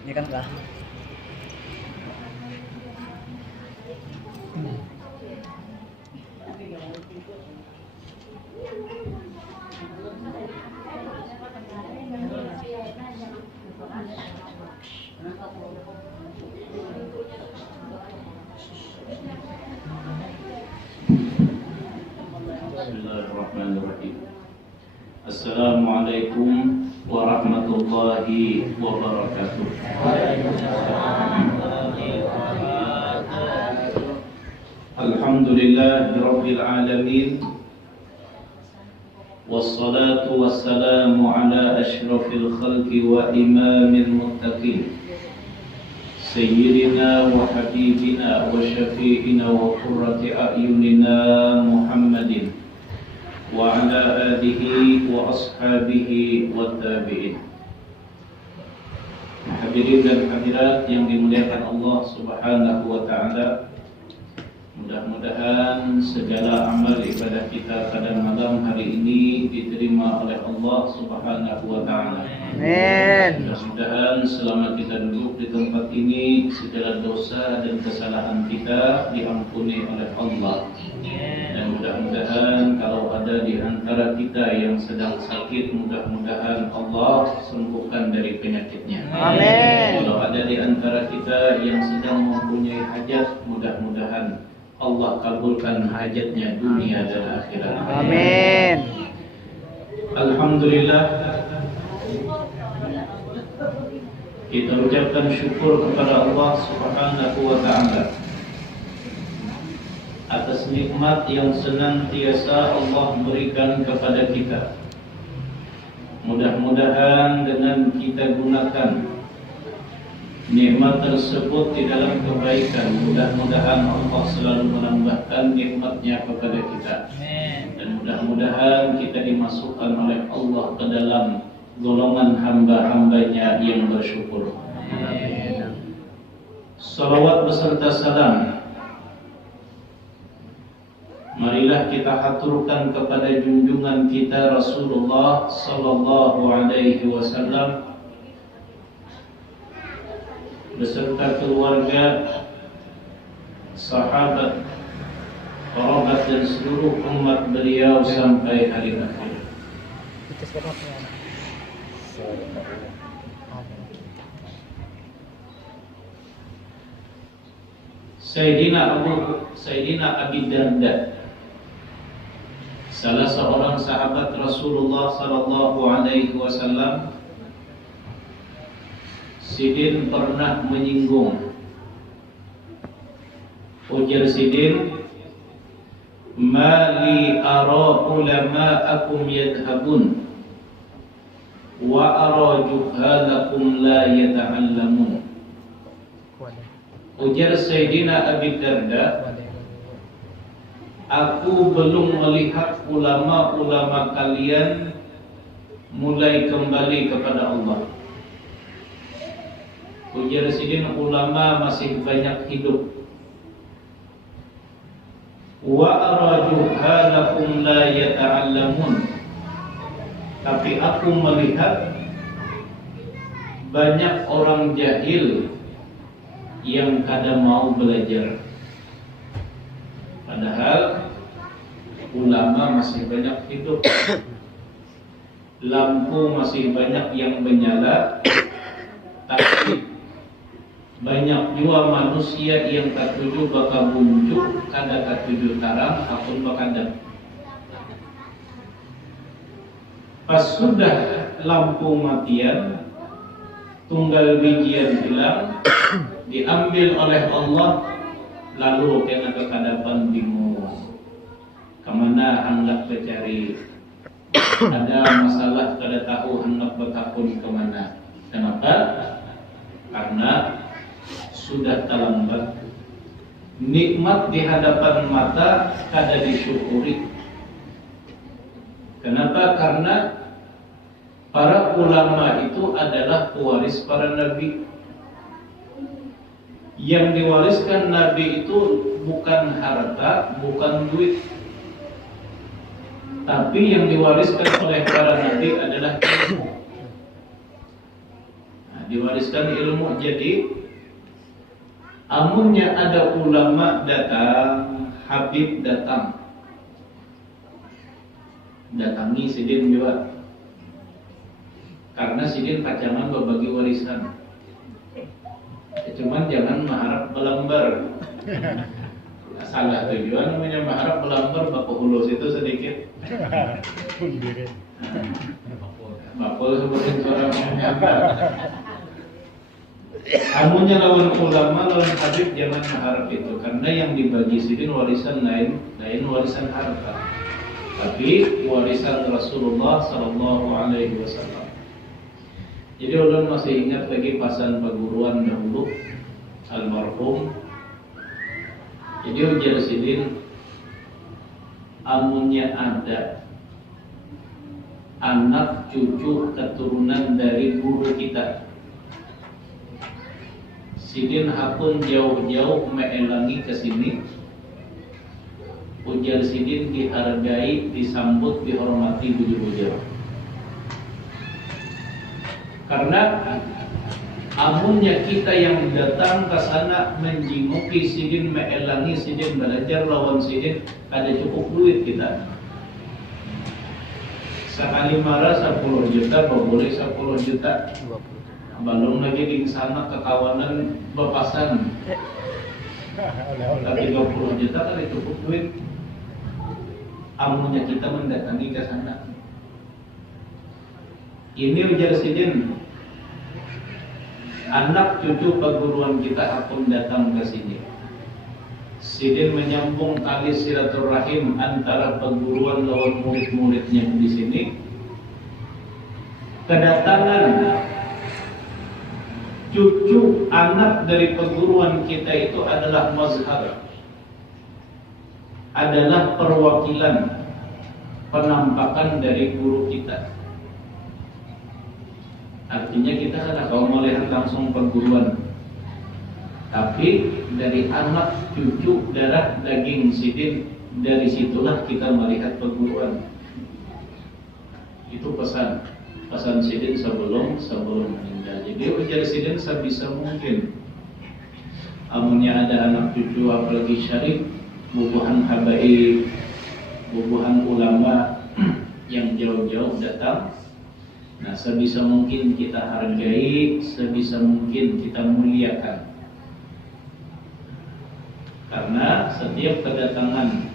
Ini kan lah. Bismillahirrahmanirrahim. Assalamualaikum warahmatullahi wabarakatuh. Alhamdulillahirabbil alamin. Wassalatu wassalamu ala asyrafil khalqi wa imamil muttaqin. Sayyidina wa habibina wa syafi'ina wa qurrati a'yunina Muhammadin wa ala alihi wa ashabihi wa tabi'in. Hadirin dan hadirat yang dimuliakan Allah Subhanahu wa taala, mudah-mudahan segala amal ibadah kita pada malam hari ini diterima oleh Allah Subhanahu wa taala. Amin. Mudah-mudahan selama kita duduk di tempat ini segala dosa dan kesalahan kita diampuni oleh Allah. Dan mudah-mudahan kalau ada di antara kita yang sedang sakit, mudah-mudahan Allah sembuhkan dari penyakitnya. Amin. Kalau ada di antara kita yang sedang mempunyai hajat, mudah-mudahan Allah kabulkan hajatnya dunia dan akhirat. Amin. Alhamdulillah, kita ucapkan syukur kepada Allah Subhanahu wa taala atas nikmat yang senantiasa Allah berikan kepada kita. Mudah-mudahan dengan kita gunakan nikmat tersebut di dalam kebaikan, mudah-mudahan Allah selalu menambahkan nikmatnya kepada kita. Dan mudah-mudahan kita dimasukkan oleh Allah ke dalam golongan hamba-hambanya yang bersyukur. Salawat beserta salam marilah kita haturkan kepada junjungan kita Rasulullah sallallahu alaihi wasallam beserta keluarga, sahabat, kerabat dan seluruh umat beliau sampai hari akhir. Sayyidina Abi Darda, salah seorang sahabat Rasulullah sallallahu alaihi wasallam, Sidin pernah menyinggung. Ujar Sidin, "Ma li ara ulama'akum yadhhabun wa ara juhalakum la yata'allamun." Ujar Sayyidina Abi Darda, "Aku belum melihat ulama-ulama kalian mulai kembali kepada Allah." Ujar Sidin, ulama masih banyak hidup. Wa arajuhalakum la yata'allamun. Tapi aku melihat banyak orang jahil yang kada mau belajar. Padahal ulama masih banyak hidup. Lampu masih banyak yang menyala, tapi banyak juga manusia yang katuju bakal muncul, kada katuju tarang, akun bakadam. Pas sudah lampu matian, tunggal bijian hilang, diambil oleh Allah, lalu kena kekadapan bingung. Kemana hendak bercari? Ada masalah kada tahu hendak bertakun kemana. Kenapa? Karena sudah terlambat. Nikmat di hadapan mata kada disyukuri. Kenapa? Karena para ulama itu adalah pewaris para nabi. Yang diwariskan nabi itu bukan harta, bukan duit, tapi yang diwariskan oleh para nabi adalah ilmu. Diwariskan ilmu. Jadi amunnya ada ulama datang, habib datang, datangi sidin juga, karena sidin kacangan berbagi warisan. Cuman jangan mengharap melembar. Salah tujuan namanya mengharap melembar baku hulus itu sedikit. Bakul seperti seorang penyambar. Amunnya lawan ulama, lawan habib jangan mengharap itu, karena yang dibagi sidin warisan lain warisan harta, tapi warisan Rasulullah Sallallahu Alaihi Wasallam. Jadi ulun masih ingat lagi pasan perguruan dahulu almarhum. Jadi ujar sidin, amunnya ada anak cucu keturunan dari guru kita, sidin hakun jauh-jauh meelangi ke sini. Ujar sidin dihargai, disambut, dihormati bujur-bujur. Karena amunnya kita yang datang ke sana menjinguki sidin, meelangi sidin, belajar lawan sidin, ada cukup duit kita. Sekali marah 10 juta, boleh 10 juta. Belum lagi di sana kekawanan bepasan. Tapi 20 juta kan cukup duit. Amunnya kita mendatangi ke sana. Ini ujar sidin, anak cucu perguruan kita akan datang ke sini. Sidin menyambung tali silaturahim antara perguruan lawan murid-muridnya di sini. Kedatangan cucu anak dari perguruan kita itu adalah mazhar, adalah perwakilan penampakan dari guru kita. Artinya kita kan kalau melihat langsung perguruan, tapi dari anak cucu darah daging sidin, dari situlah kita melihat perguruan. Itu pesan sidin sebelum meninggal. Jadi ujar sidin sebisa mungkin, amunnya ada anak cucu apalagi syarif, bubuhan habaib, bubuhan ulama yang jauh-jauh datang. Nah, sebisa mungkin kita hargai, sebisa mungkin kita muliakan. Karena setiap kedatangan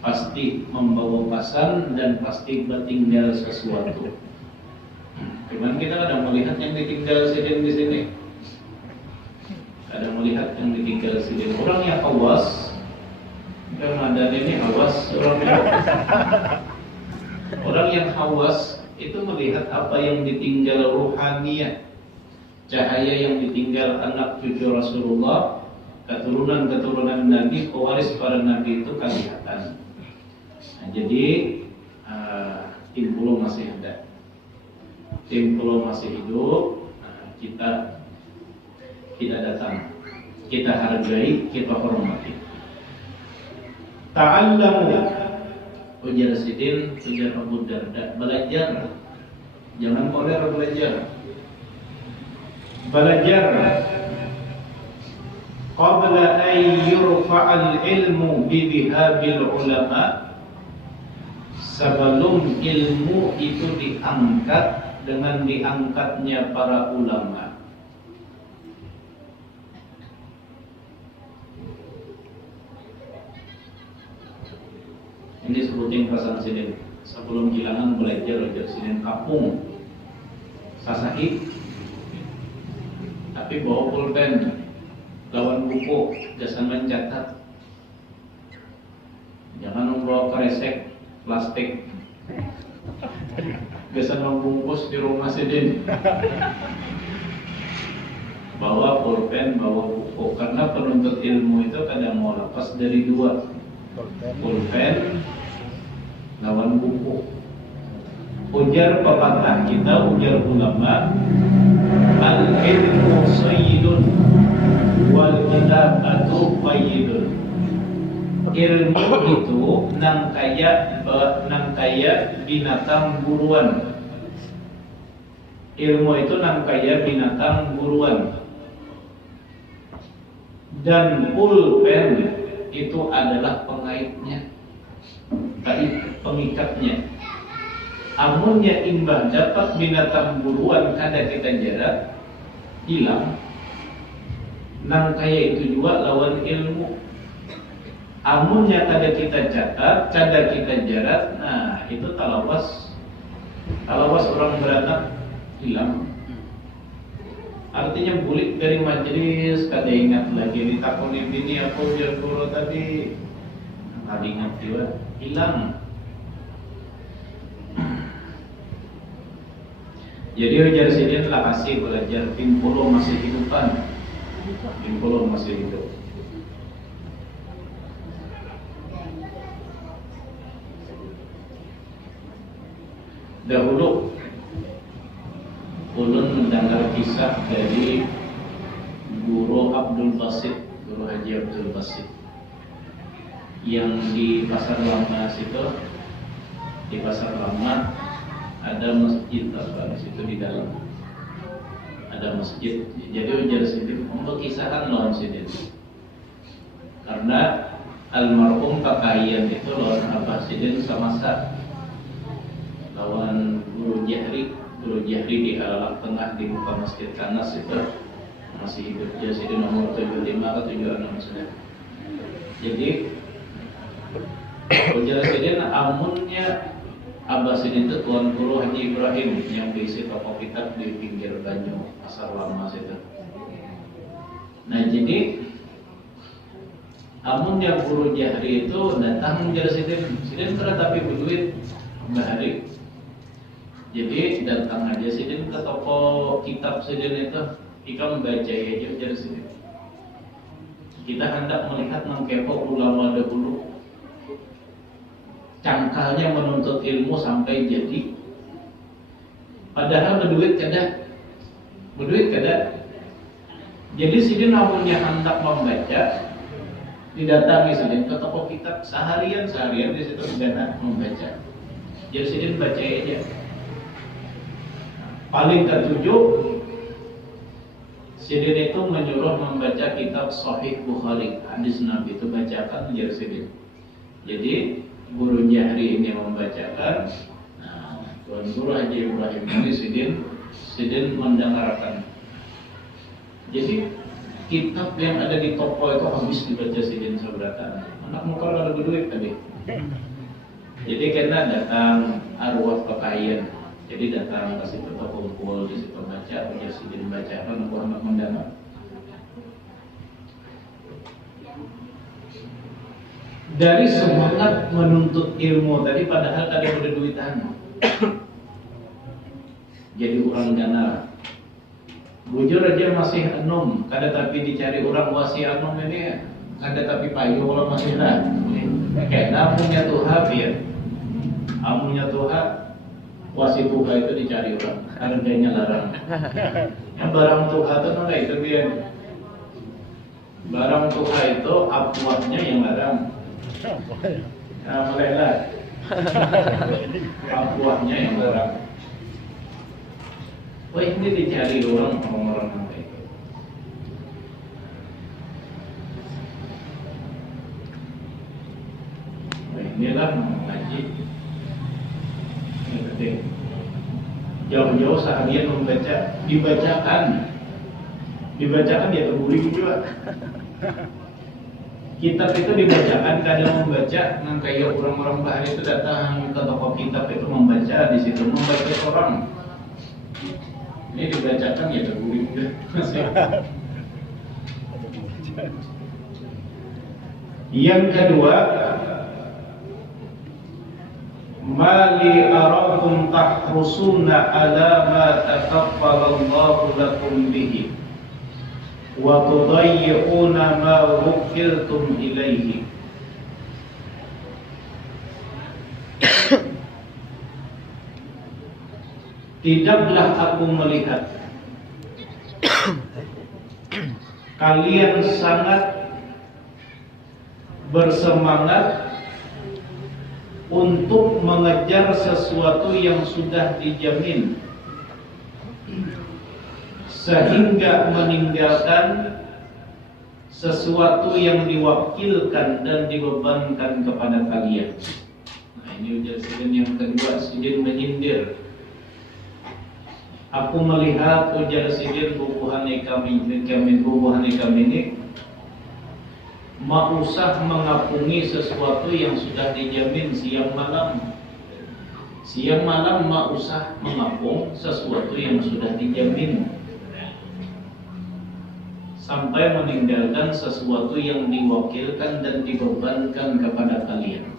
pasti membawa pesan dan pasti bertinggal sesuatu. Cuman kita kadang melihat yang ditinggal sidin di sini, kadang melihat yang ditinggal sidin. Orang yang awas, Ramadan ini awas, orang yang awas itu melihat apa yang ditinggal ruhaniyah, cahaya yang ditinggal anak cucu Rasulullah, keturunan Nabi, pewaris para Nabi itu kelihatan. Nah, jadi tim pulau masih ada, tim pulau masih hidup, kita tidak datang, kita hargai, kita hormati. Ta'allamu, ujar sidin, ujar Abu Darda, belajar, jangan koler belajar. Qabla an yurfa'al ilmu bibihabil ulama, sebelum ilmu itu diangkat dengan diangkatnya para ulama. Ini sebutin perasaan sidin. Sebelum kehilangan belajar sidin kapung sasahi, tapi bawa pulpen, lawan buku, jasa mencatat. Jangan membawa kresek plastik, biasa membungkus di rumah sidin. Bawa pulpen, bawa buku, karena penuntut ilmu itu kadang mau lepas dari dua, pulpen lawan buku. Ujar pepatah kita, ujar ulama, al-ilmu sayyidun wal kitabatu qayyidun. Ilmu itu nang kaya binatang buruan. Ilmu itu nangkaya binatang buruan. Dan pulpen itu adalah pengaitnya, pengikatnya. Amunnya imbah dapat binatang buruan kada kita jarak hilang, nangkaya itu juga lawan ilmu. Amunnya kada kita catat, kada kita jarak, nah itu talawas orang beranak hilang. Artinya bulik dari majelis kada ingat lagi ditakunin ini apa biar guru tadi kada ingat juga hilang. Jadi ujar sidin lah kasih belajar Pimpolo masih hidupan, Pimpolo masih hidup. Dahulu ulun mendengar kisah dari Guru Abdul Basit, Guru Haji Abdul Basit, yang di Pasar Lama situ, di Pasar Lama ada masjid apa di situ di dalam ada masjid. Jadi ujar sidin kisahkan lawan sidin karena almarhum pakaian itu lawan Abah Sidin sama lawan Guru Jahri di alam tengah di muka Masjid Kanas itu masih hidup dia Sidin nomor 75 atau 76 sudah. Jadi ujar sidin amunnya Abah Sidin itu Tuan Guru Haji Ibrahim yang berisi toko kitab di pinggir Banyu Pasar Lama situ. Nah jadi amunnya Guru Jahri itu datang ujar sidin tapi berduit bahari. Jadi datang aja sidin ke toko kitab sidin itu, kita membaca aja ujar sidin. Kita hendak melihat nangkepo ulama dahulu, cangkalnya menuntut ilmu sampai jadi. Padahal berduit kada. Jadi sidin amunnya hendak membaca, didatangi sidin ke toko kitab seharian di situ sedang membaca. Jadi sidin baca aja. Paling ketujuh, sidin itu menyuruh membaca kitab Sahih Bukhari, hadis Nabi itu bacakan ujar sidin. Jadi Guru Jahri ini membacakan, nah, Tuan Guru Haji Ibrahim ini sidin mendengarkan. Jadi kitab yang ada di toko itu habis dibaca sidin seberatan. Anak muka ada duit tadi. Jadi karena datang arwah pakaian, jadi datang ke situ kumpul di situ baca, ujar sidin bacakan, aku anak mendengar. Dari semangat menuntut ilmu tadi padahal kada ada duitan. Jadi orang ganar. Bujur aja masih enum, kada tapi dicari orang wasi enum ini, kada tapi payu kalau masih lah. Karena punya Tuhan ya. Amunya Tuhan wasi Tuhan itu dicari orang, harganya larang. Yang barang Tuhan itu mana itu dia. Barang Tuhan itu apuahnya yang larang. Nah, mulailah. Apuahnya yang larang. Wah ini dicari orang-orang apa itu. Wah inilah mengaji. Ini penting. Jauh-jauh seharian membaca, dibacakan ya terguling juga. Kitab itu dibacakan, kadang membaca, nang kayak orang-orang bahari itu datang ke toko kitab itu membaca, di situ membaca orang. Ini dibacakan ya terguling juga. Yang kedua, mali arakum tahrusuna ala ma takaffalallahu lakum bihi wa tudayyi'una ma wukiltum ilaihi. Tidaklah aku melihat kalian sangat bersemangat untuk mengejar sesuatu yang sudah dijamin sehingga meninggalkan sesuatu yang diwakilkan dan dibebankan kepada kalian. Nah, ini ujar Sidin yang kedua. Sidin menyindir. Aku melihat, ujar Sidin, bubuhani kami ini mau usah mengapungi sesuatu yang sudah dijamin siang malam. Siang malam mau usah mengapung sesuatu yang sudah dijamin, sampai meninggalkan sesuatu yang diwakilkan dan dibebankan kepada kalian.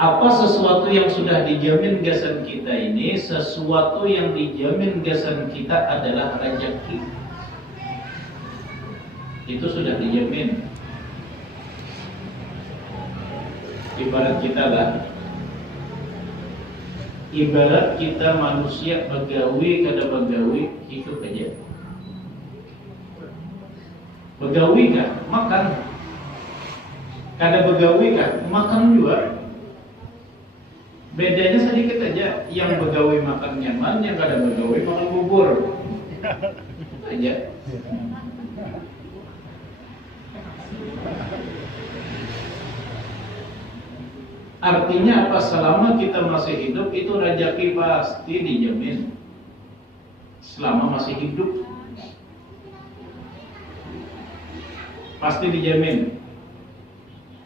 Apa sesuatu yang sudah dijamin gasan kita ini? Sesuatu yang dijamin gasan kita adalah rezeki. Itu sudah dijamin. Ibarat kita lah, ibarat kita manusia begawi kada begawi hidup aja. Begawi kah? Makan. Kada begawi kah? Makan juga. Bedanya sedikit aja. Yang begawi makan nyaman, yang kada begawi makan bubur. Itu aja. Artinya apa? Selama kita masih hidup itu rezeki pasti dijamin. Selama masih hidup pasti dijamin.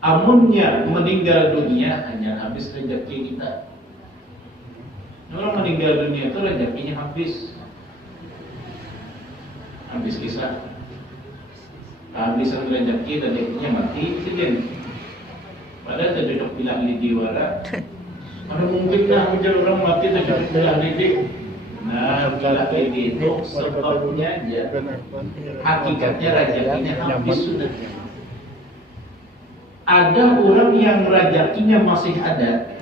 Amunnya meninggal dunia hanya habis rezeki kita. Orang meninggal dunia itu rezekinya habis. Habis kisah. Kehabisan rezeki, rezekinya mati saja. Padahal terjuduk bilang di diwara. Mana mungkin lah muncul orang mati terjuduk bilang di. Nah, bilang di itu sebabnya aja. Hakikatnya rezekinya habis sudah. Ada orang yang rezekinya masih ada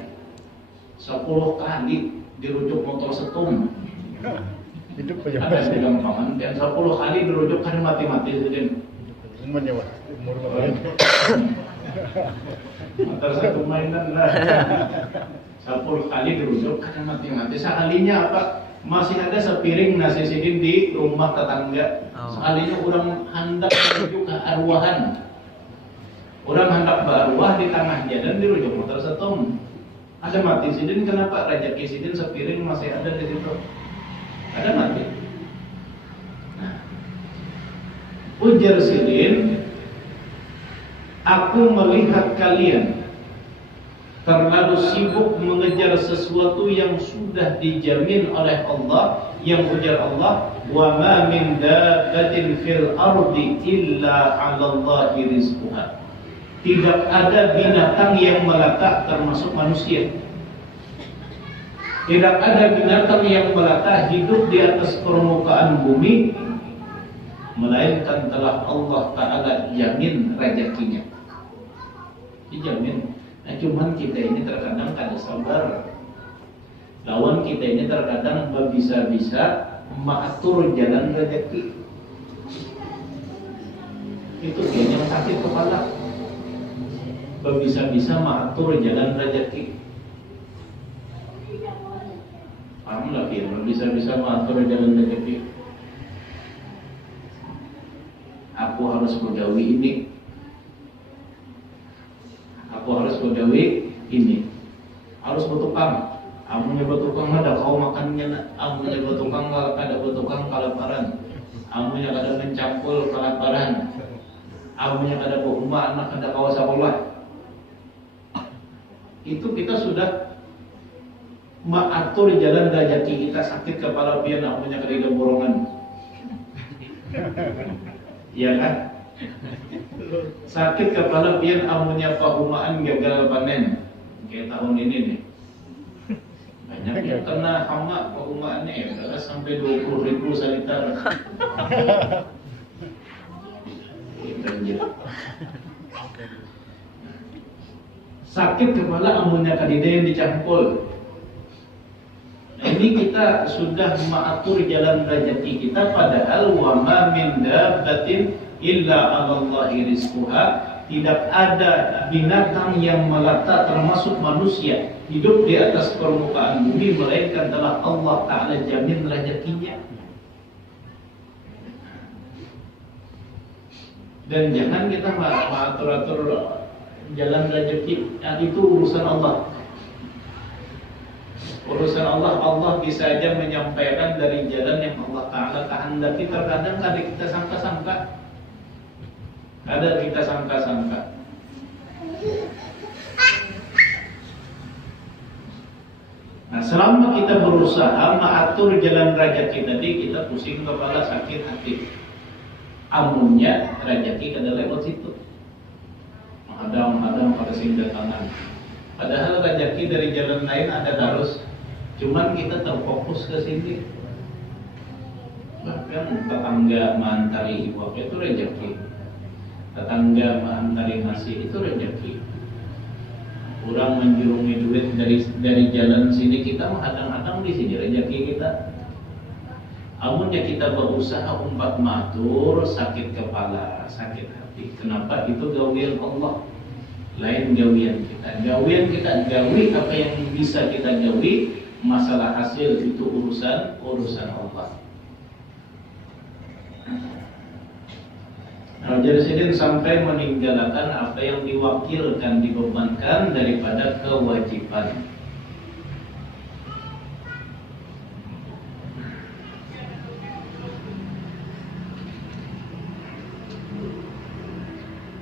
10 kali dirujuk motor setum. Hidup aja. Ada bilang paman dan 10 kali dirujuk kan mati-mati saja. Umur Motor satu mainan lah. 10 kali dirujuk karena mati-mati. Sekalinya apa? Masih ada sepiring nasi sidin di rumah tetangga. Sekalinya orang hendak menuju ke arwahan. Orang hendak berarwah di tengah jalan dirujuk motor setum. Ada mati sidin, kenapa? Rezeki sidin sepiring masih ada di situ. Ada mati. Nah, ujar Sidin, aku melihat kalian terlalu sibuk mengejar sesuatu yang sudah dijamin oleh Allah. Yang ujar Allah, wa ma min dabbatin fil ardi illa 'ala Allahi rizquha. Tidak ada binatang yang melata termasuk manusia. Tidak ada binatang yang melata hidup di atas permukaan bumi melainkan telah Allah Ta'ala jamin rezekinya. Dijamin. Nah, cuman kita ini terkadang kada sabar. Lawan kita ini terkadang bisa-bisa mengatur jalan rezeki. Itu yang sakit kepala. Bisa-bisa mengatur jalan rezeki. Paham lah, bisa-bisa mengatur jalan rezeki. Aku harus begawi ini. Aku harus begawi ini. Harus bertukang. Amunnya bertukang ada kau makannya. Amunnya bertukang ada bertukang kelaparan. Amunnya ada mencampur kelaparan. Amunnya ada berumah anak ada kau sekolah. Itu kita sudah mengatur jalan rezeki kita. Sakit kepala pian amunnya kada borongan. Iya kan? Sakit kepala pian amunnya pahumaan gagal panen. Kayak tahun ini nih. Banyak yang kena hama pahumaannya ya, udah sampai 20.000 saliter. Sakit kepala amunnya kadida yang dicampur. Nah, ini kita sudah mengatur jalan rezeki kita, padahal wa ma min dabbatin illa 'ala Allahi rizquha. tidak ada binatang yang melata termasuk manusia hidup di atas permukaan bumi melainkan telah Allah Ta'ala jamin rezekinya. Dan jangan kita mengatur-atur jalan rezeki, yang itu urusan Allah. Urusan Allah, Allah bisa aja menyampaikan dari jalan yang Allah Ta'ala kehendaki. Terkadang ada kita sangka-sangka, ada kita sangka-sangka. Nah, selama kita berusaha mengatur jalan rezeki tadi, kita pusing kepala, sakit hati. Amunnya rezeki kada lewat situ. Menghadang-hadang pada singgah tangan. Padahal rezeki dari jalan lain ada terus. Cuman kita terfokus ke sini. Bahkan tetangga mantari iwak itu rezeki. Tetangga mantari nasi itu rezeki. Kurang menjurungi duit dari jalan sini, kita menghadang-hadang di sini rezeki kita. Amunnya kita berusaha umpat matur, sakit kepala, sakit hati. Kenapa? Itu gawian Allah, lain gawian kita. Gawian kita gawi apa yang bisa kita gawi. Masalah hasil itu urusan Allah. Nah, jadi sini sampai meninggalkan apa yang diwakilkan, dibebankan daripada kewajiban.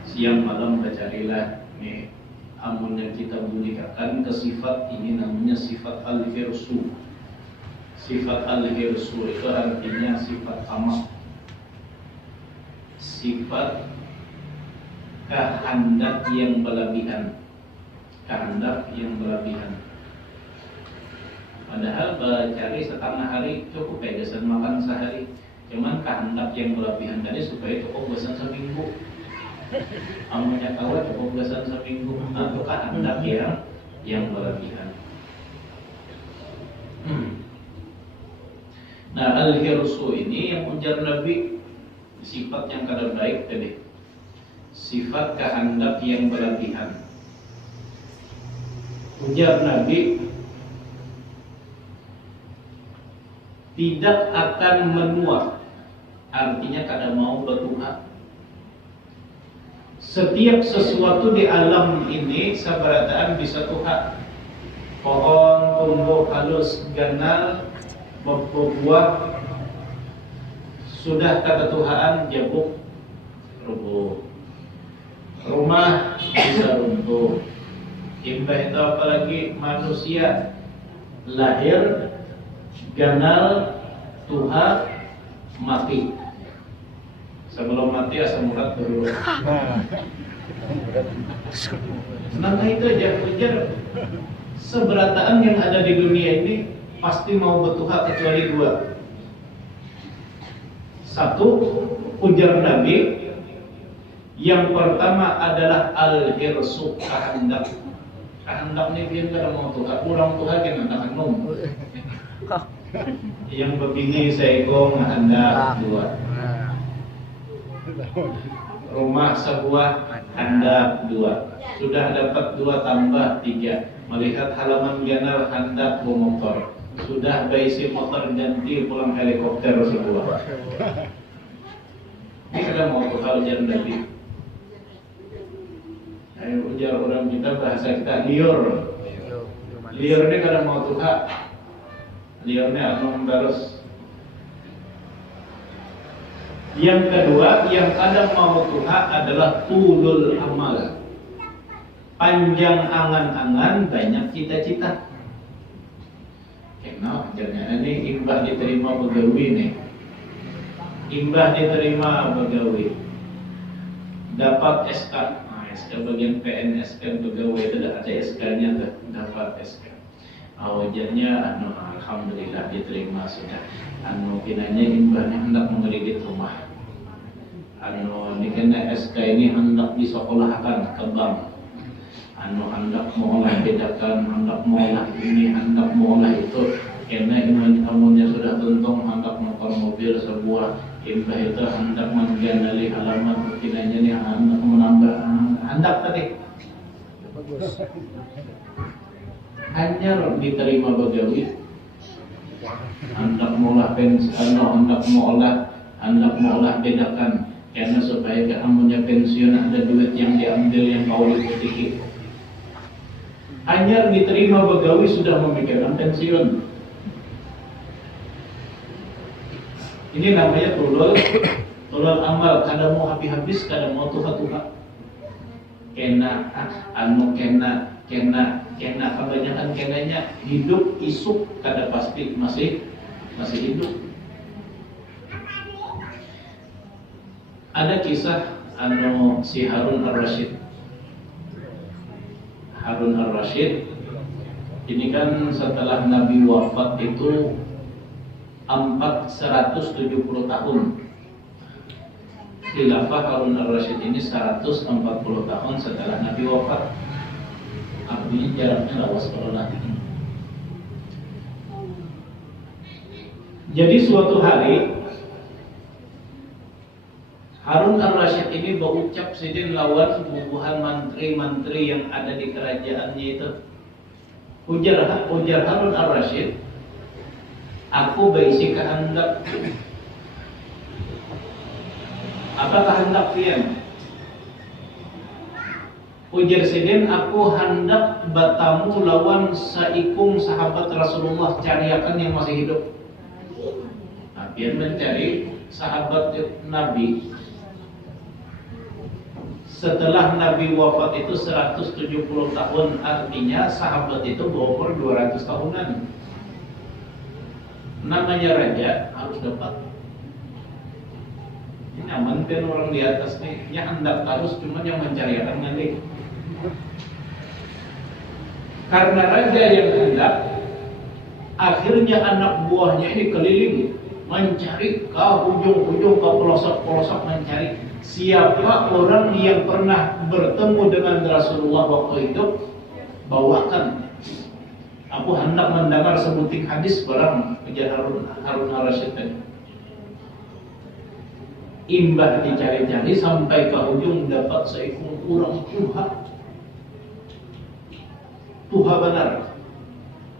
Siang malam bercarilah nih, amun yang kita bunyikan ke sifat ini namanya sifat al-hirsu. Sifat al-hirsu itu artinya sifat tamak, sifat kehendak yang berlebihan, kehendak yang berlebihan. Padahal bercari setengah hari cukup ya, jasan makan sehari. Cuman kehendak yang berlebihan tadi supaya cukup besan seminggu. Amunnya kawat cukup besan seminggu, atau kehendak yang berlebihan. Nah, al-hirsu ini yang ujar Nabi, sifat yang kada baik tadi, sifat kehendak yang berlebihan. Ujar Nabi, tidak akan menua, artinya kada mau bertuhan. Setiap sesuatu di alam ini sabarataan bisa Tuhan. Pohon tumbuh halus, ganal, berbuah, sudah kata Tuhan jabuk, rubuh. Rumah bisa runtuh. Imbah itu apalagi manusia lahir, ganal, Tuhan, mati. Sebelum mati asam urat dulu. Nah itu aja ujar. Seberataan yang ada di dunia ini pasti mau bertuhan kecuali dua. Satu, ujar Nabi, yang pertama adalah al-hirsu, kehendak. Kehendak ini dia kada mau tuhan. Orang tuhan yang hendak nung. Yang berbini seekor hendak dua. Rumah sebuah hendak dua. Sudah dapat dua tambah tiga. Melihat halaman ganal hendak motor. Sudah baisi motor ganti pulang helikopter sebuah. Ini kada mau tukar ujar Nabi. Ayo ujar orang kita, bahasa kita liur. Liur ini kada mau tukar. Liurnya anu barus. Yang kedua, yang kadang mau Tuhan adalah tulul amal, panjang angan-angan, banyak cita-cita. Kenapa? Jangan ini imbah diterima begawi nih, imbah diterima begawi, dapat SK, SK bagian PNS kan begawi itu ada SK-nya, dapat SK. Wajarnya, alhamdulillah diterima sudah. Kinanya imbahnya hendak mengredit rumah. Ini kena SK ini hendak disekolahkan ke bank. Hendak mengolah bedakan, hendak mengolah ini, hendak mengolah itu. Karena imunnya sudah tuntung, hendak motor mobil sebuah. Imbah itu hendak mengganali halaman. Kinanya ini hendak menambah Handak tadi. Bagus. Hanya diterima bagawi. Hendak mengolah pensiun, hendak mengolah bedakan. Karena supaya kamunya pensiun ada duit yang diambil yang kau sedikit. Hanya diterima bagawi sudah memikirkan pensiun. Ini namanya tulul amal. Kada mau habis, kada mau tuha-tuha. Kena kebanyakan kenanya hidup isuk kada pasti masih hidup. Ada kisah si Harun Ar-Rasyid. Harun Ar-Rasyid ini kan setelah Nabi wafat itu 170 tahun. Khilafah Harun Ar-Rasyid ini 140 tahun setelah Nabi wafat. Artinya jaraknya lawas kalau nanti. Jadi suatu hari Harun Ar-Rasyid ini berucap sidin lawan bubuhan mantri-mantri yang ada di kerajaannya itu. Ujar Harun Ar-Rasyid, aku berisi kehendak. Apa kehendak kalian? Ujar sidin, aku hendak bertamu lawan saikung sahabat Rasulullah cariakan yang masih hidup. Nah, pian mencari sahabat Nabi. Setelah Nabi wafat itu 170 tahun, artinya sahabat itu berumur 200 tahunan. Namanya raja harus dapat. Ini aman kan orang di atas nih, ya hendak terus cuma yang mencari akan nanti. Karena raja yang hendak, akhirnya anak buahnya ini keliling mencari ke ujung-ujung, ke pelosok-pelosok mencari siapa orang yang pernah bertemu dengan Rasulullah waktu itu, bawakan. Aku hendak mendengar sebuting hadis barang ujar Harun Ar-Rasyid tadi. Imbah dicari-cari sampai ke ujung dapat seekor orang tuha benar.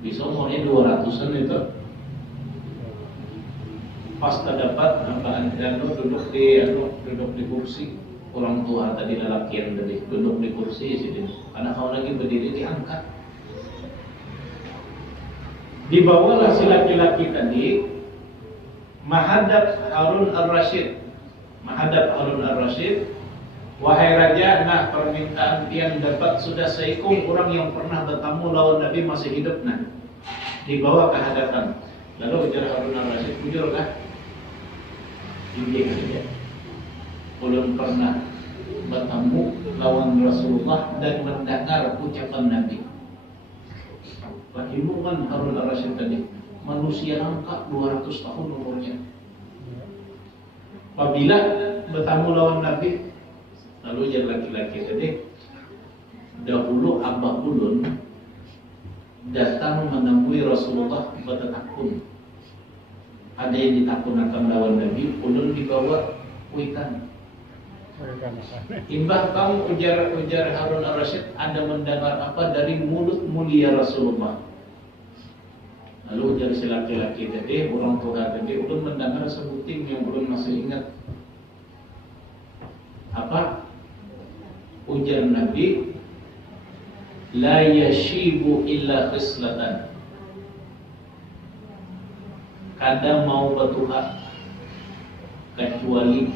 Bisa umurnya 200-an itu. Pas terdapat duduk di kursi. Orang tua tadi lelakian tadi duduk di kursi sini. Karena kau lagi berdiri diangkat. Dibawalah si laki-laki tadi menghadap Harun Ar-Rasyid. Wahai raja, nah permintaan tiang dapat sudah seikung orang yang pernah bertamu lawan Nabi masih hidup nah. Dibawa ke hadapan. Lalu ujar Harun Ar-Rasyid, jujur kah? Ini saja. Belum pernah bertemu lawan Rasulullah dan mendengar ucapan Nabi. Bahimukan Harun Ar-Rasyid tadi, manusia langka 200 tahun umurnya. Apabila bertemu lawan Nabi, lalu jadi laki-laki tadi, dahulu Abah Ulun datang menemui Rasulullah bertakun. Ada yang ditakun-akan lawan Nabi, Ulun dibawa kuitan. Imbah kamu ujar Harun Ar-Rasyid, ada mendengar apa dari mulut mulia Rasulullah? Lalu ujar si laki-laki tadi, orang tua tadi, ulun mendengar sebuting yang ulun masih ingat. Apa? Ujar Nabi, la yashibu illa khislatan. Kada mau bertuha kecuali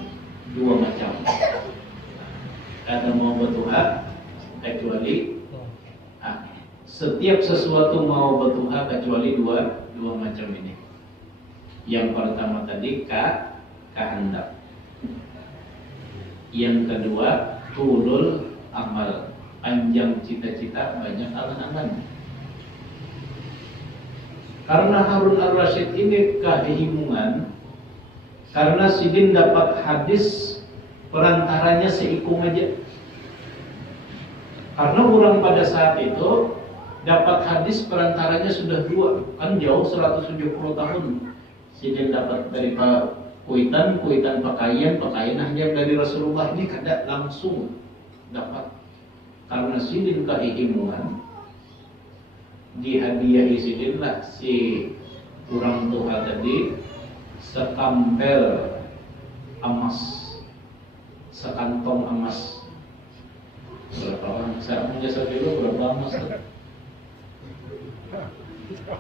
dua macam. Kada mau bertuha kecuali setiap sesuatu mau bertuha kecuali dua macam ini. Yang pertama tadi kehendak. Yang kedua tulul amal, panjang cita-cita, banyak angan-angan. Karena Harun Ar-Rasyid ini kehimungan, karena sidin dapat hadis perantaranya seikung aja. Karena orang pada saat itu dapat hadis perantaranya sudah dua, kan jauh 170 tahun. Sidin dapat dari kuitan pakaian hanya dari Rasulullah ini kada langsung dapat. karena sidin kahihimuan dihadiahi sidin lah si orang tua tadi sekampel emas, sekantong emas. Berapa orang? Saya punya 1 kilo berapa emas?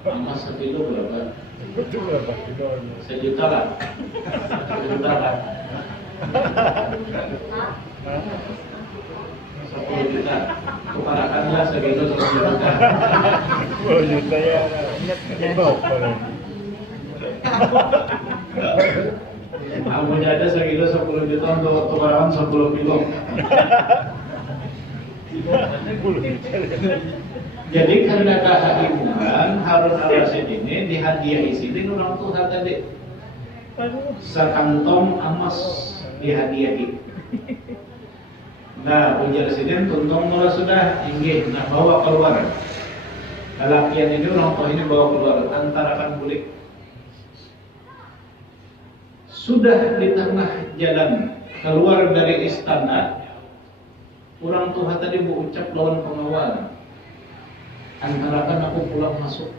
Emas 1 kilo berapa? Itu berapa kilo? 1 juta lah. 1 juta lah. 10 juta. Tukarakanlah sekilo 10 juta. 10 juta ya. Kamu ada sekilo 10 juta untuk tukaran 10 kilo. Jadi karena kehakiman Harun al-Rasyid ini dihadiahi sidin orang tua tadi sekantong emas dihadiahi. Nah ujar sidin tuntung mula sudah inggih, nah bawa keluar. Lelakian ini orang tua ini bawa keluar antarakan bulik. Sudah di tengah jalan keluar dari istana, orang tua tadi berucap lawan pengawal, antarakan aku pulang masuk.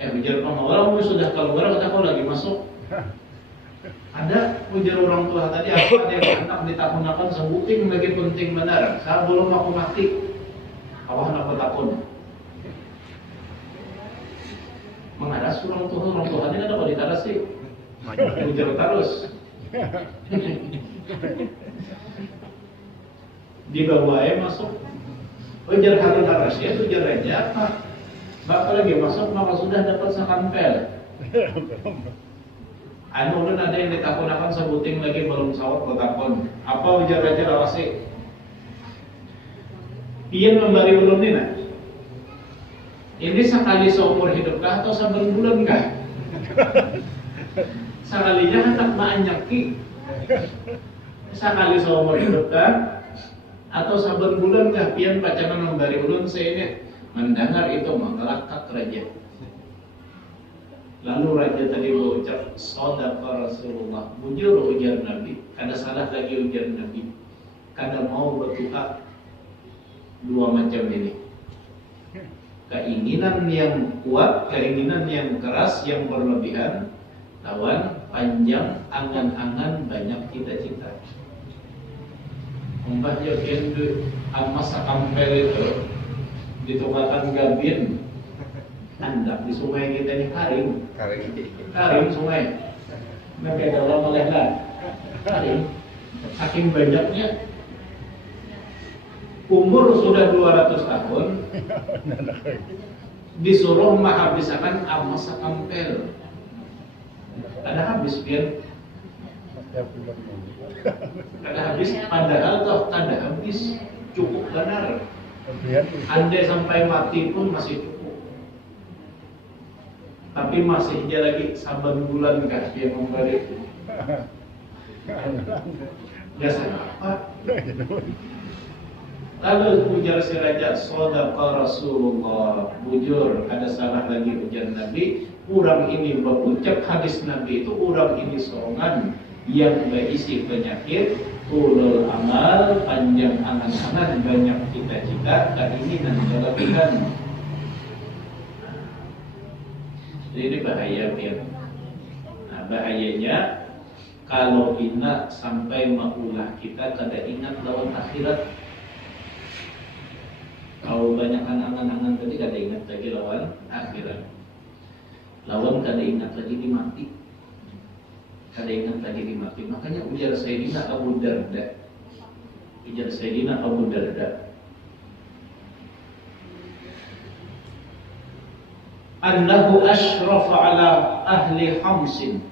Ujar pengawal, kamu sudah keluar, kata kau lagi masuk. Ada ujar orang tua tadi, apa ada yang anak ditakunakan sebuting lagi penting benar. Saya belum aku mati, awah aku takun. Mengadas orang tua ini ada kau ditaras sih. Ujar terus. Dibawanya masuk. Ujar Harun al-Rasyid, ujar raja, bapak lagi masuk maka sudah dapat sekampel. Anu ulun ada yang ditakunakan sebuting lagi belum sawat bertakon. Apa ujar raja lawasi? Pian memberi ulun ini nah. Ini sekali seumur hidup kah atau saben bulan kah? Sekalinya hendak maanyaki. Sekali seumur hidup kah atau saben bulan kah? Pian pacanan memberi ulun saya mendengar itu mengelakak raja. Lalu raja tadi berucap, "Shadaqa Rasulullah." Bujur ujar Nabi, kada salah lagi ujar Nabi. Kada mau bertukar dua macam ini. Keinginan yang kuat, keinginan yang keras, yang berlebihan, lawan panjang angan-angan banyak cita-cita. Mbah Jokin emas sakampel itu ditukarkan gabin, andak di sungai kita ini karing sungai. Mereka dalam olehlah karing, saking banyaknya. Umur sudah 200 tahun, disuruh menghabiskan emas sakampel. Ada habis Pian. Kada habis, padahal toh kada habis, cukup benar. Andai sampai mati pun masih cukup. Tapi masih dia lagi saban bulan kah dia memberi. Biasa apa? Lalu ujar si raja, "Shadaqa Rasulullah." Bujur, ada salah lagi ujar Nabi. Orang ini berucap hadis Nabi itu, orang ini seorang yang berisi penyakit, tulul amal, panjang angan-angan, banyak cita-cita, keinginan berlebihan. Jadi ini bahaya, Pian. Nah, bahayanya kalau kita sampai maulah kita kada ingat lawan akhirat. Kalau banyak angan-angan tadi kada ingat lagi lawan akhirat. Lawan kada ingat lagi di mati. Kada ingat lagi di mati. Makanya ujar Sayyidina Abu Darda. Ujar Sayyidina Abu Darda. Annahu asyraf ala ahli khamsin.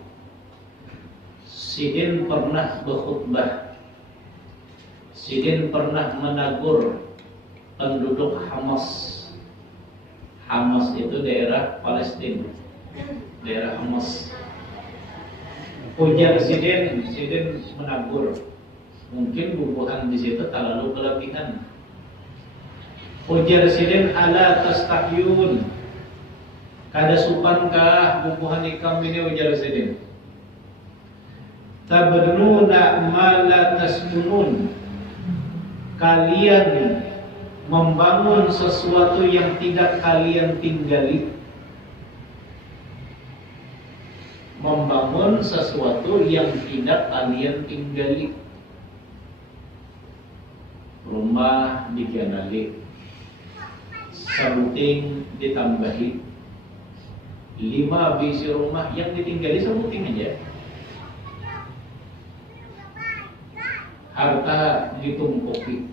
Sidin pernah berkhutbah. Sidin pernah menagur penduduk Hamas. Hamas itu daerah Palestina. Daerah Hamas. Ujar Sidin menagur. Mungkin bubuhan di situ terlalu kelebihan. Ujar Sidin, "Ala tastahyun." Kada supankah bubuhan ikam ini, ujar Sidin? "Tabnuna ma la tasmunun." kalian membangun sesuatu yang tidak kalian tinggali. Membangun sesuatu yang tidak kalian tinggali. Rumah dikenali, sabuting ditambahi, 5 biji rumah yang ditinggali sabuting aja. Harta ditumpuki.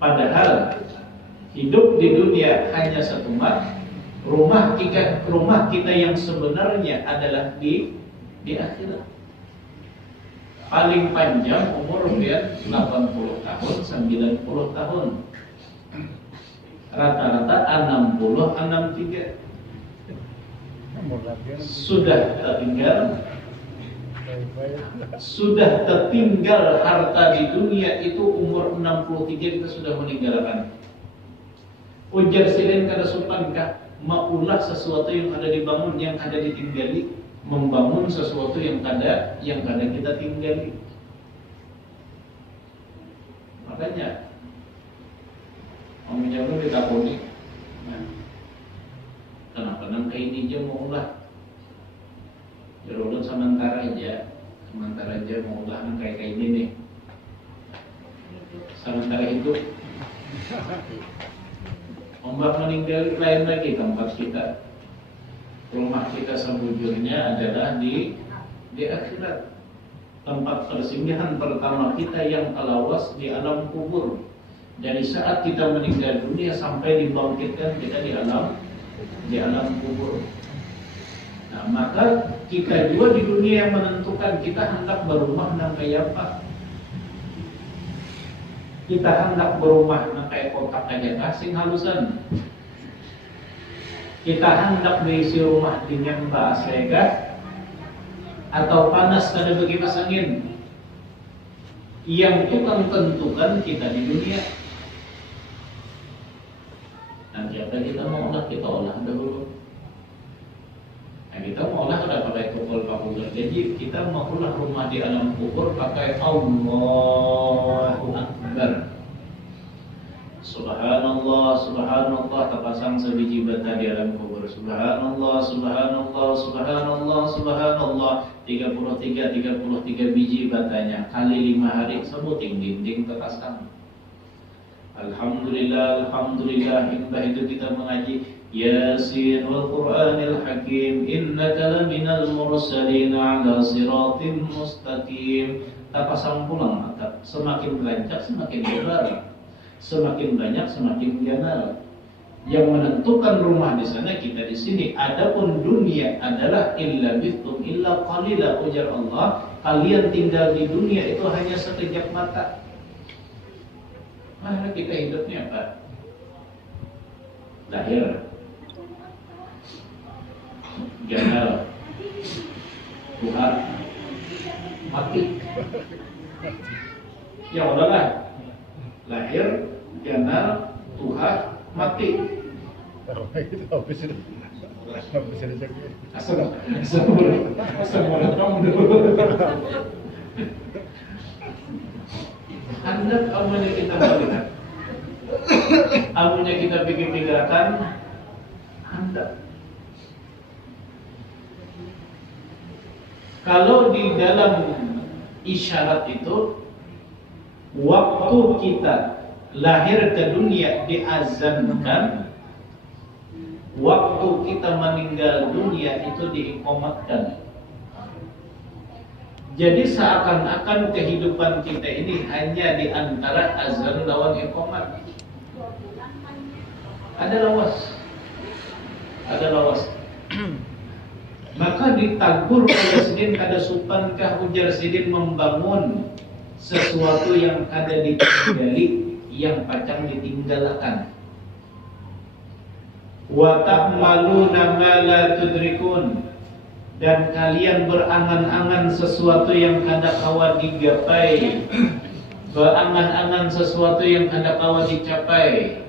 Padahal hidup di dunia hanya satu mat. Rumah kita yang sebenarnya adalah di akhirat. Paling panjang umur dia 80 tahun, 90 tahun. Rata-rata 60, 63. Sudah tertinggal harta di dunia itu umur 63 kita sudah meninggalkan. Ujar silin kada supankah maulah sesuatu yang ada dibangun, yang ada ditinggali, membangun sesuatu yang kada kita tinggali. Makanya omnya pun ditakoni, kenapa nang kayak ini aja maulah, jerulun sementara aja maulah nang kayak ini nih, sementara hidup. Ombak meninggal lain lagi tempat kita. Rumah kita sebujurnya adalah di akhirat. Tempat persinggahan pertama kita yang alawas di alam kubur. Dari saat kita meninggal dunia sampai dibangkitkan kita di alam kubur. Nah, maka kita juga di dunia yang menentukan kita hendak berumah nang kayak apa. Kita hendak berumah nang kayak kotak aja kasing halusan. Kita hendak berisi rumah dengan basega atau panas kada bagi kipas angin. Yang tukang tentukan kita di dunia. Nanti apa kita mau olah, kita olah dahulu. Nah, kita mau olah kada pakai tukul pakubur. Jadi kita mau olah rumah di alam kubur pakai Allahu Akbar. Subhanallah, subhanallah, terpasang sebiji bata di alam kubur. Subhanallah, subhanallah, subhanallah, subhanallah. 33 biji batanya kali 5 hari sebuting dinding terpasang. Alhamdulillah, alhamdulillah. Hingga itu kita mengaji Yasin wal Qur'anil Hakim, innaka laminal mursalin ala siratim mustaqim. Terpasang pulang mata. Semakin lancar semakin lebar. Semakin banyak semakin dikenal. Yang menentukan rumah di sana kita di sini. Adapun dunia adalah illa bithum illa qalila, ujar Allah. Kalian tinggal di dunia itu hanya sekejap mata. Mana kita hidupnya apa? Lahir, ganal, Tuhan, mati. Ya udahlah. Lahir, ganal, Tuhan, mati. Hendak amunya kita melihat, amunya kita pikir-pikirkan, hendak. Kalau di dalam isyarat itu, waktu kita lahir ke dunia diazankan, waktu kita meninggal dunia itu diikomatkan. Jadi seakan-akan kehidupan kita ini hanya di antara azan lawan ikomat. Ada lawas. Maka ditagur oleh Sidin kada supankah ujar Sidin membangun sesuatu yang ada ditinggali, yang pacang ditinggalkan. Wa ta'maluna ma la tudrikun, dan kalian berangan-angan sesuatu yang kada kawa digapai, berangan-angan sesuatu yang kada kawa dicapai,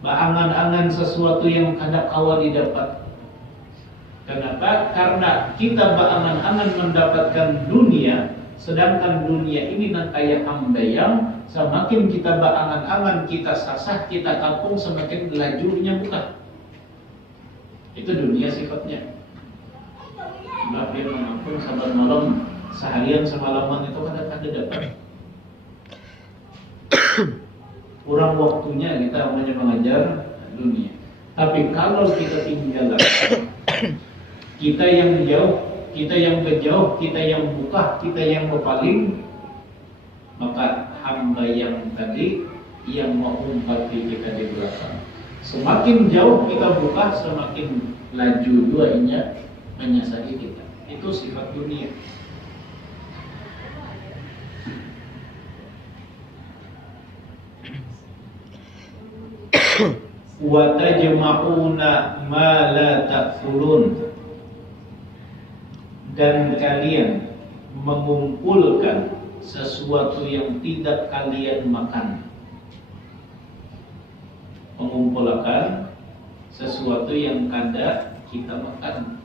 berangan-angan sesuatu yang kada kawa didapat. Kenapa? Karena kita berangan-angan mendapatkan dunia, Sedangkan dunia ini nan kayak hambayang, semakin kita berangan-angan, kita sasah, kita kampung, semakin lajunya buka. Itu dunia sifatnya. Mbak dia mengampun sabar malam seharian semalaman itu kadang-kadang dapat. Kurang waktunya kita mengajar dunia. Tapi kalau kita tinggal, kita yang jauh, kita yang berjauh, kita yang buka, kita yang berpaling, maka hamba yang tadi yang mengumpati kita di belakang. Semakin jauh kita buka, semakin laju duanya menyasari kita. Itu sifat dunia. Wa tajma'una ma la ta'kulun, dan kalian mengumpulkan sesuatu yang tidak kalian makan. Mengumpulkan sesuatu yang kada kita makan.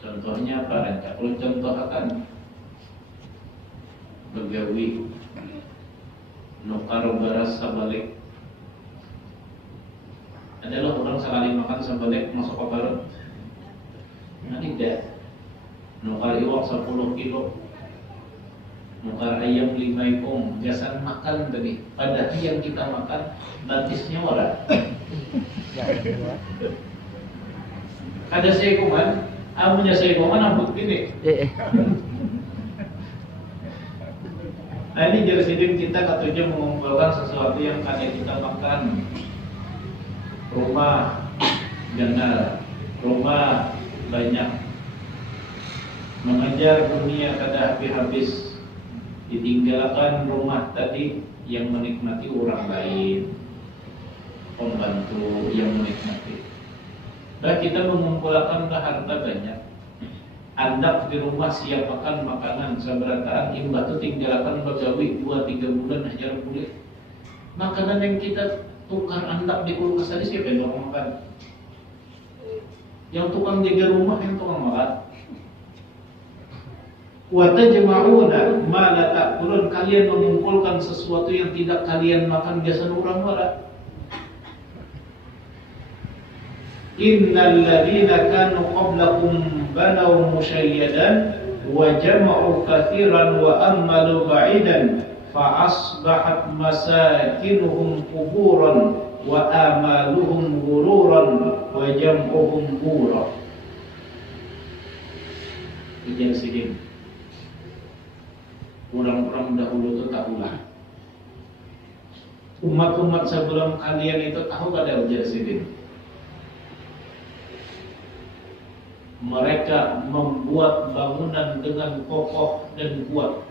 Contohnya apa? Rancak. Kalau contoh akan begawi nukar beras sabalik. Adalah orang sekali makan sabalik masuk ke perut. Nah tidak. Nukar iwak 10 kilo, nukar ayam 5 ekong, biasa makan tadi. Padahal yang kita makan batisnya orang. Kada seekongan, amunya seekongan ambut gini. Nah ini jadi sidin kita katujuh mengumpulkan sesuatu yang kada kita makan. Rumah jangan, rumah banyak, mengejar dunia kada habis-habis, ditinggalkan rumah tadi yang menikmati orang lain, pembantu yang menikmati. Dan kita mengumpulkan harta banyak, andap di rumah siap makan makanan seberataan, imbah itu tinggalkan begawi 2-3 bulan hajar boleh. Makanan yang kita tukar andap di kulkas tadi siapa yang tukang makan? Yang tukang jaga rumah yang tukang makan. Wa tajma'una ma la ta'kulun, kalian mengumpulkan sesuatu yang tidak kalian makan, biasa orang marah. Innal ladzina kanu qablakum banaw musyayyadan wa jama'u katsiran wa amalu ba'idan fa asbahat masakinuhum quburan wa amaluhum ghururan wa jam'uhum ghura. Ujian sidin. Orang-orang dahulu itu tahulah. Umat-umat sebelum kalian itu tahu kada ujian sidin. Mereka membuat bangunan dengan kokoh dan kuat.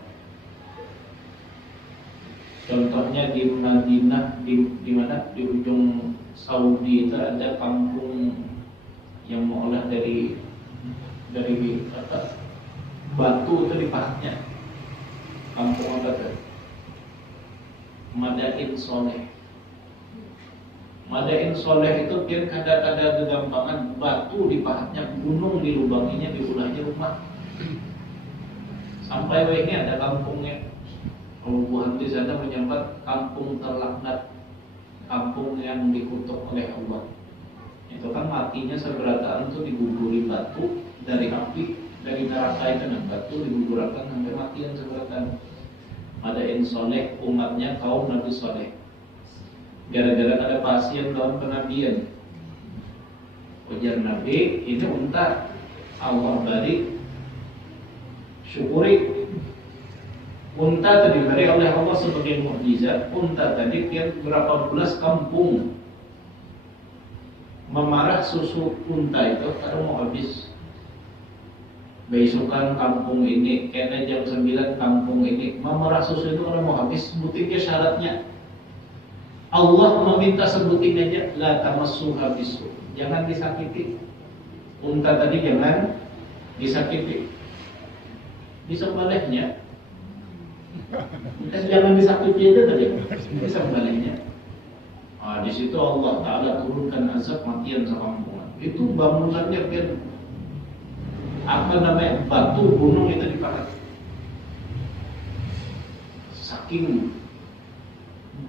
Contohnya di Madinah, di mana di ujung Saudi itu ada kampung yang mengolah dari apa, batu itu dipahatnya. Kampung apa itu? Madain Soleh. Madain Soleh itu biar kada-kada kegampangan, batu dipahatnya, gunung dilubanginya, diulahnya rumah. Sampai ini ada kampungnya. Kalau buah di sana menyambat kampung terlaknat, kampung yang dikutuk oleh Allah. Itu kan matinya seberataan itu diguguri batu dari api, dari neraka itu, dan batu digugurkan sampai mati yang seberataan. Madain Soleh, umatnya kaum Nabi Soleh. Gara-gara ada pasien dalam kenabian, ujar Nabi, ini unta Allah bari syukuri. Unta tadi diberi oleh Allah sebagai mukjizat. Unta tadi dia berapa belas kampung memarah susu unta itu kalau mau habis. Besokan kampung ini, kena jam 9 kampung ini memarah susu itu kalau mau habis. Butiknya syaratnya Allah meminta sebutin aja, la tamassu habisu, jangan disakiti. Unta tadi jangan disakiti. Bisa baliknya. Jangan disakiti aja tadi. Bisa baliknya. Di situ Allah Taala turunkan azab matian sekampungan. Itu bangunannya biar batu gunung itu dipakai. Saking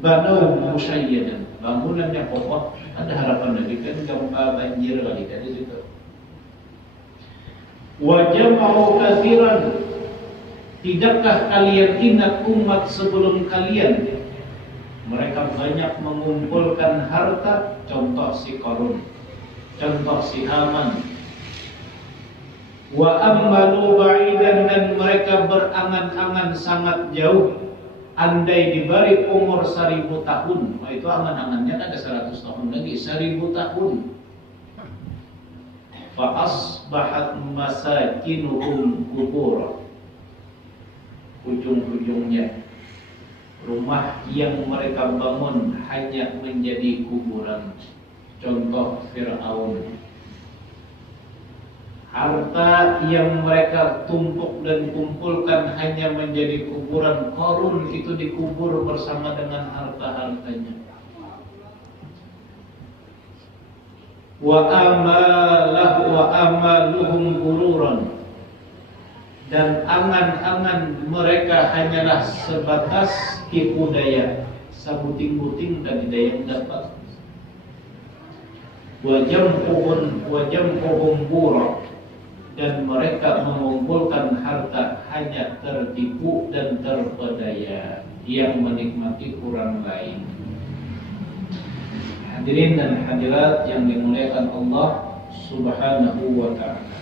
banau musayyadan, bangunannya kokoh, ada harapan lagi kan gempa banjir lagi kan di situ. Wa jama'u katsiran, tidakkah kalian ingat umat sebelum kalian? Mereka banyak mengumpulkan harta, contoh si Qarun, contoh si Haman. Wa ammalu ba'idan, dan mereka berangan-angan sangat jauh. Andai diberi umur 1000 tahun, itu angan-angannya kan ada 100 tahun lagi, 1000 tahun. Fa asbahat masakinuhum qubura, ujung-ujungnya rumah yang mereka bangun hanya menjadi kuburan. Contoh Fir'aun, harta yang mereka tumpuk dan kumpulkan hanya menjadi kuburan. Qarun itu dikubur bersama dengan harta-hartanya. Wa amaluhum gururan, dan angan-angan mereka hanyalah sebatas tipu daya, sabuting-buting dan daya yang dapat. Wa jam'uhum bura, dan mereka mengumpulkan harta hanya tertipu dan terpedaya, yang menikmati orang lain. Hadirin dan hadirat yang dimuliakan Allah Subhanahu wa ta'ala,